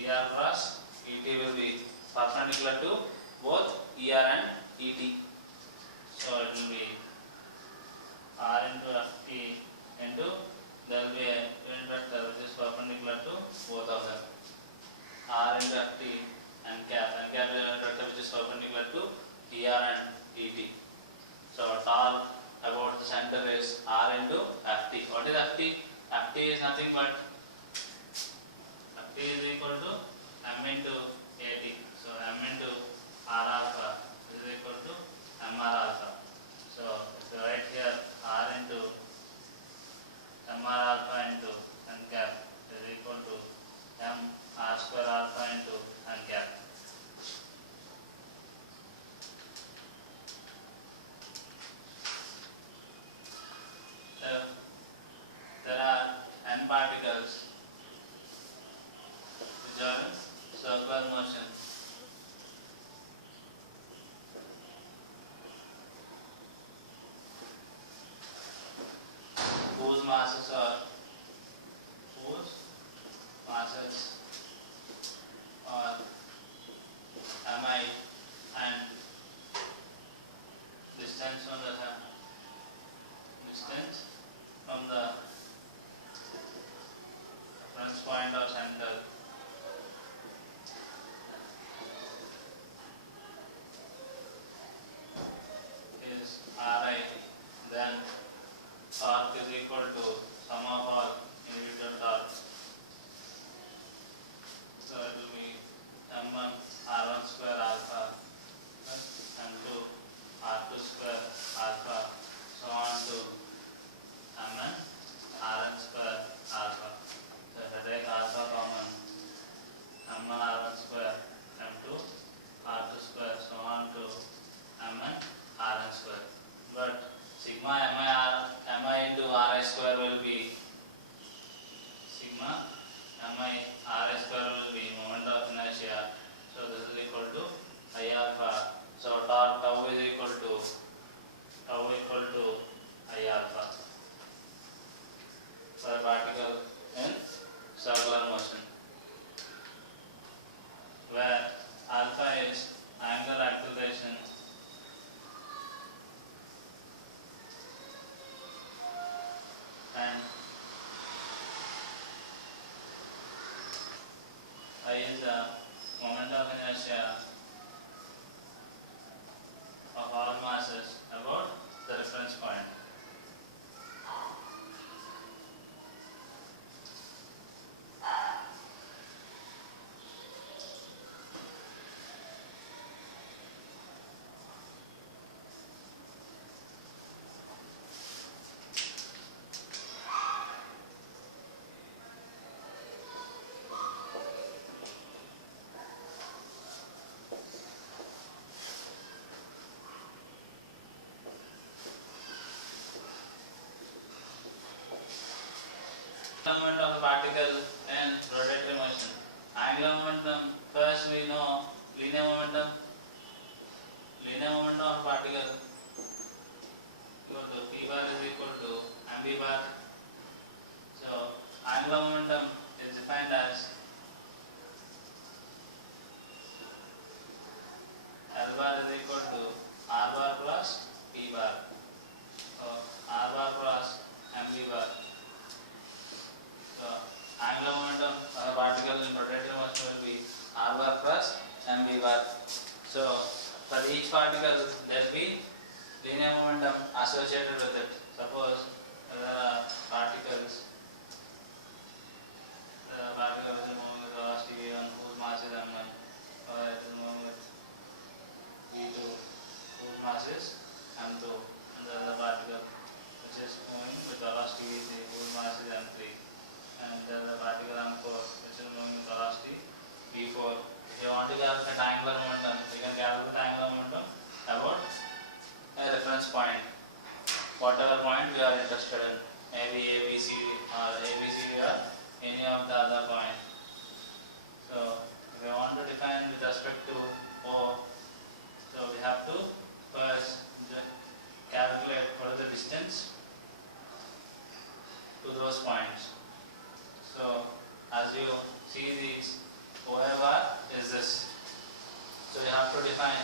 ER cross ET will be perpendicular to both ER and ET. So it will be R into FT into, there will be a unit vector which is perpendicular to both of them. R into FT and cap is a unit vector which is perpendicular to ER and ET. So torque about the center is R into FT. What is FT? FT is nothing but FT is equal to M into AT. So M into R alpha is equal to MR alpha. So if you write here R into MR alpha into N cap is equal to M R square alpha into N cap. There are N particles which are in circular motion. Whose masses are mi and distance from the reference point or center is Ri, then torque is equal to sum of all individual torques. So it will be M1 R1 square alpha plus M2 R2 square alpha, so on to Mn Rn square alpha. So if I take alpha common, M1 R1 square, M2 R2 square, so on to Mn Rn square. But sigma mi into Ri square will be sigma mi Ri square will be moment of inertia. So this is equal to I alpha. So torque tau is equal to I alpha for a particle in circular motion, where alpha is angular acceleration and I is the moment of inertia of all masses about the reference point. Moment of a particle in rotatory motion. Angular momentum, first we know linear momentum. Linear momentum of a particle equal to P bar is equal to mv bar. So angular momentum is defined as L bar is equal to R bar plus P bar. So R bar plus mv bar. So angular momentum of a particle in rotatory motion will be R bar plus mv bar. So for each particle there will be linear momentum associated with it. Suppose there are particles is moving with velocity v1 whose mass is m1, or it is moving with v2 whose mass is m2, and there is a particle which is moving with velocity v3 whose mass is m3, and there is a particle m4 which is moving with velocity v4. If you want to calculate angular momentum, you can calculate angular momentum about a reference point, whatever point we are interested in, maybe ABC or ABCD or any of the other point. So if we want to define with respect to O, so we have to first calculate what is the distance to those points. So as you see these OA bar is this. So you have to define,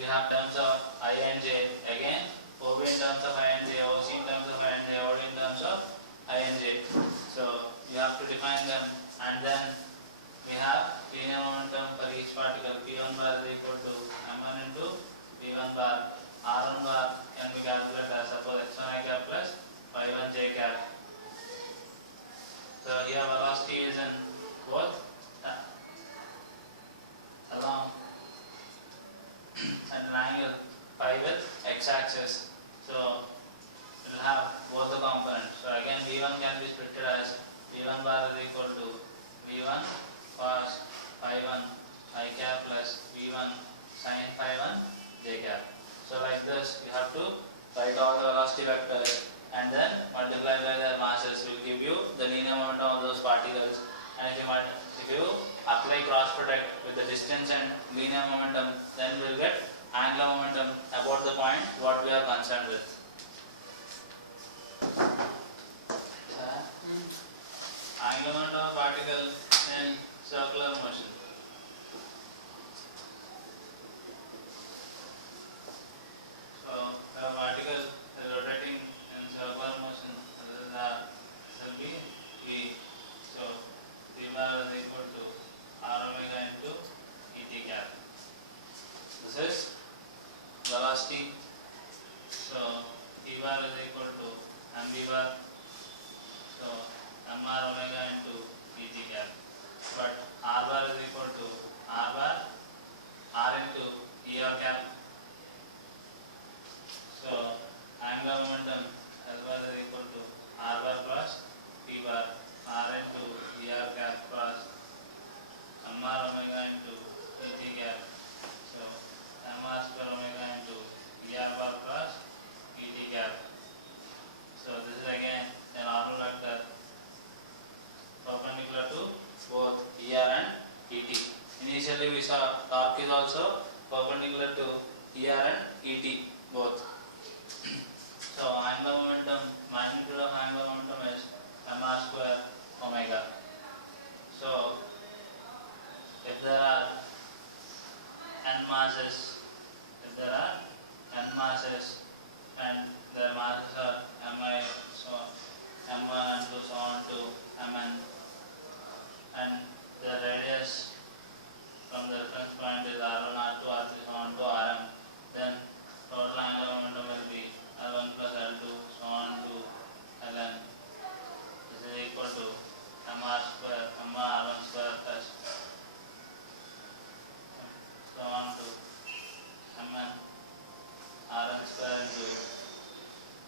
you have terms of I and j again, OB in terms of I and j, OC in terms of I and j, OD in terms of I and j. So you have to define them, and then we have linear momentum for each particle. P1 bar is equal to m1 into P1 bar. R1 bar can be calculated as suppose x1 I cap plus y1 j cap. So here velocity is in both along at an angle phi with x-axis. So it will have both the components. So again V1 can be split as V1 bar is equal to V1 cos phi 1 I cap plus V1 sin phi 1 j cap. So like this you have to write all the velocity vectors and then multiply by their masses will give you the linear momentum of those particles. And if you apply cross product with the distance and linear momentum, then we will get angular momentum about the point what we are concerned with. Angular momentum of particle in circular motion. So a particle is rotating in circular motion. This will be V. So V bar is equal to R omega into Et cap. This is velocity. So V bar is equal to mv bar. So mr omega into Et cap. But R bar is equal to R bar R into Er cap. So angular momentum L bar is equal to R bar plus P bar R into Er cap plus mr omega into Et cap. So mr square omega into Er bar plus Et cap. So this is again a normal vector perpendicular to both Er and Et. Initially we saw torque is also perpendicular to Er and Et both. So angular momentum, magnitude of angular momentum is mr square omega. So if there are n masses, and their masses are mi, so m1 and 2 so on to mn, and the radius from the reference point is r1, r2, r3 so on to rm, then total angular momentum will be l1 plus l2 so on to ln. This is equal to mr square r1 square plus so on to mn rn square into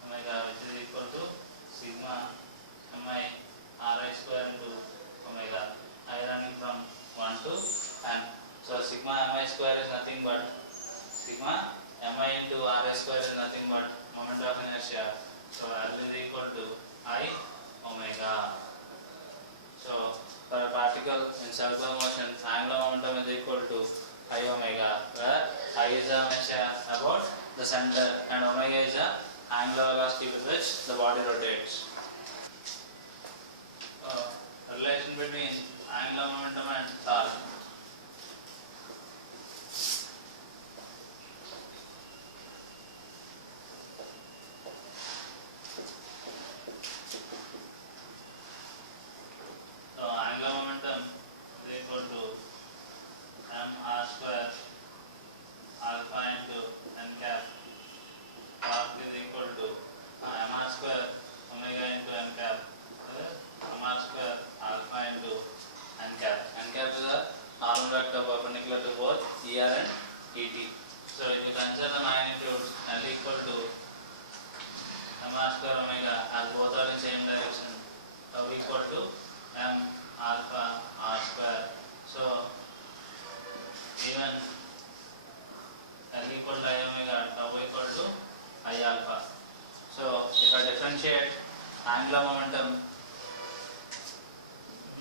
omega, which is equal to sigma mi ri square into omega, I running from 1 to n. So sigma mi square is nothing but sigma mi into ri square is nothing but moment of inertia. So L is equal to I omega. So for a particle in circular motion, angular momentum is equal to I omega, where I is the inertia about the center and omega is the angular velocity with which the body rotates. Relation between angular momentum and torque. So angular momentum is equal to mr square alpha into n cap. Torque is equal to mr square omega into n cap. Mr square alpha into n cap. N cap is a normal vector perpendicular to both Er and Et. So if you consider the magnitude L equal to mr square omega as both are in same direction, tau equal to m alpha r square. So even L equal to I omega, tau equal to I alpha. So if I differentiate angular momentum,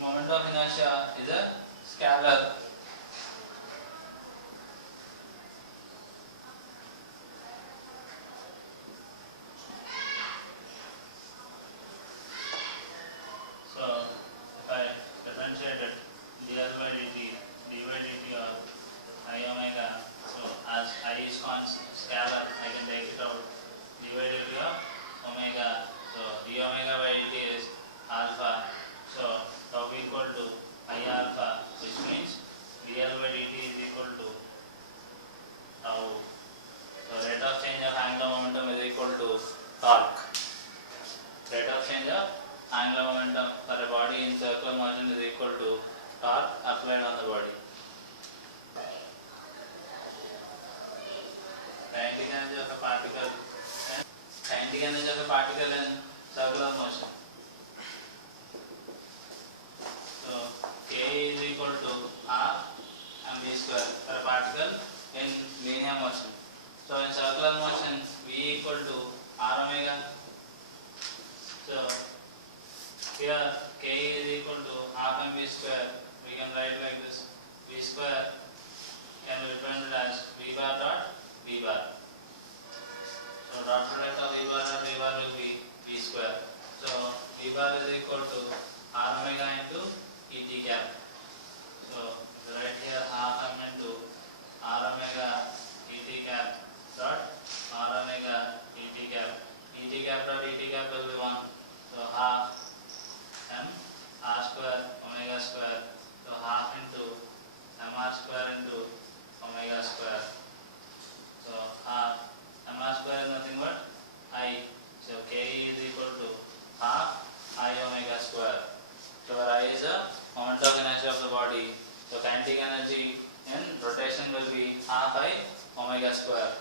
moment of inertia is a scalar. So angular momentum for a body in circular motion is equal to torque applied on the body. Kinetic energy of a particle in circular motion. So K is equal to R mv square for a particle in linear motion. So in circular motion V equal to R omega. So here K is equal to half mv square. We can write like this: V square can be written as V bar dot V bar. So dot product of V bar dot V bar will be V square. So V bar is equal to R omega into Et cap. So right here half m into R omega Et cap dot R omega Et cap. Et cap dot Et cap will be 1. So half m R square omega square. So half into mr square into omega square. So half mr square is nothing but I. So K is equal to half I omega square. So where I is the moment of inertia of the body. So kinetic energy in rotation will be half I omega square.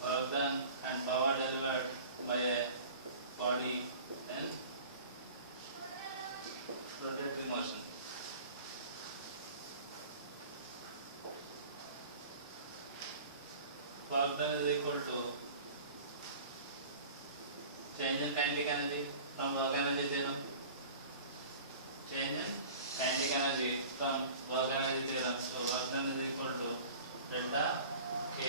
Work done and power delivered by a body in rotatory motion. Work done is equal to change in kinetic energy from work energy theorem. Change in kinetic energy from work energy theorem. So work done is equal to delta K.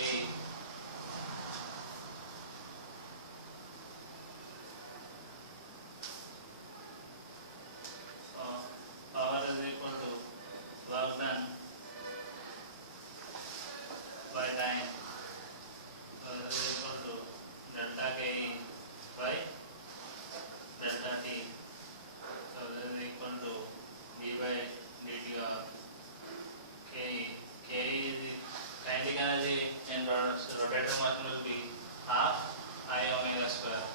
So power is equal to work done by time. So this is equal to delta K by delta T. So this is equal to d by dt of K. K is the kinetic energy in rotator motion will be half I omega square.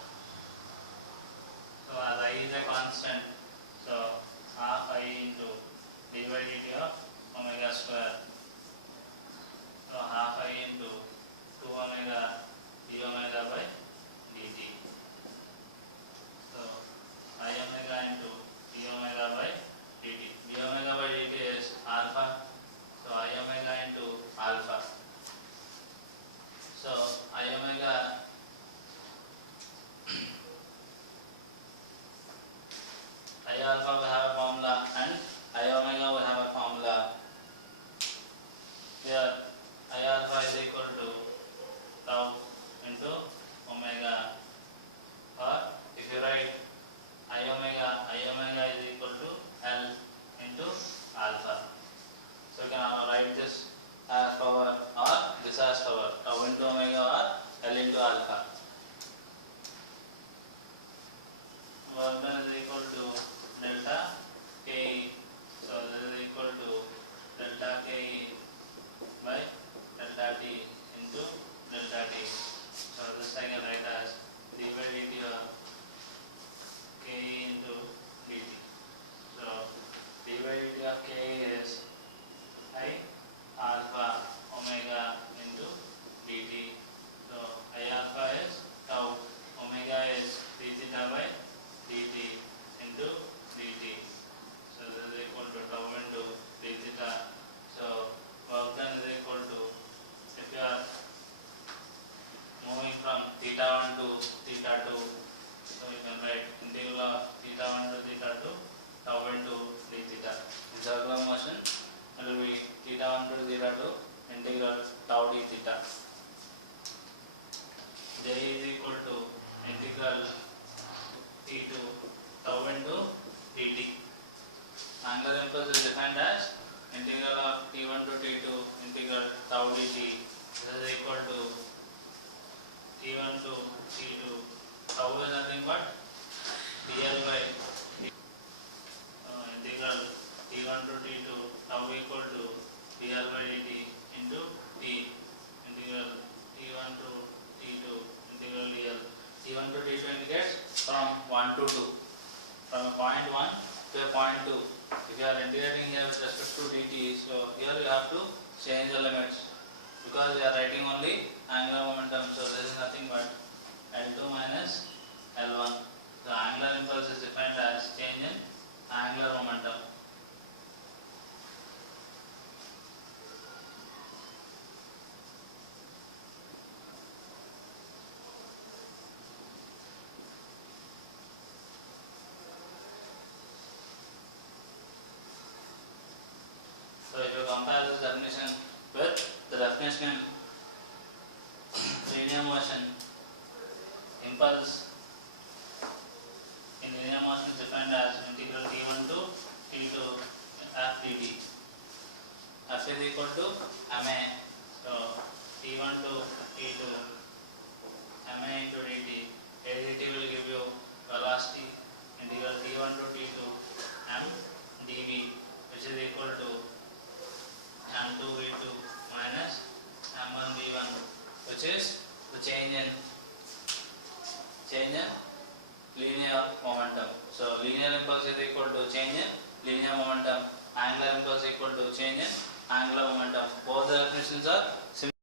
So as I is a constant, so half I into d by dt of omega square. So half I into 2 omega d omega by dt. So I omega into d omega by dt. D omega by dt is alpha. So I omega into alpha. So I omega I alpha will have a formula and I omega will have a formula. Here I alpha is equal to tau into omega, or if you write I omega is equal to L into alpha. So you can write this as power or this as power, tau into omega or L into alpha. Work done is equal to delta K. So this is equal to delta K by delta T into delta T. So this I can write as d by dt of K into dt. So d by dt of K is I alpha omega into dt. So I alpha is tau, omega is d theta by dt into dt. So this is equal to tau into d theta. So work done is equal to, if you are moving from theta 1 to theta 2, so you can write integral of theta 1 to theta 2 tau into d theta. In circular motion it will be theta 1 to theta 2 integral tau d theta. J is equal to integral t to tau into dt. Angular impulse is defined as integral of t1 to t2 integral tau dt. This is equal to t1 to t2. Tau is nothing but dl by t. Integral t1 to t2 tau equal to we have to change the limits because we are writing only angular momentum, so there is nothing but L2 minus L1. The angular impulse is defined as change in angular momentum. So if you compare this definition with the definition in linear motion, impulse in linear motion is defined as integral t1 to t2 f dt. F is equal to ma, so t1 to t2 ma into dt. A dt will give you velocity integral t1 to t2 m dv, which is equal to m2 v2 minus m1 v1, which is the change in linear momentum. So linear impulse is equal to change in linear momentum, angular impulse equal to change in angular momentum. Both the definitions are similar.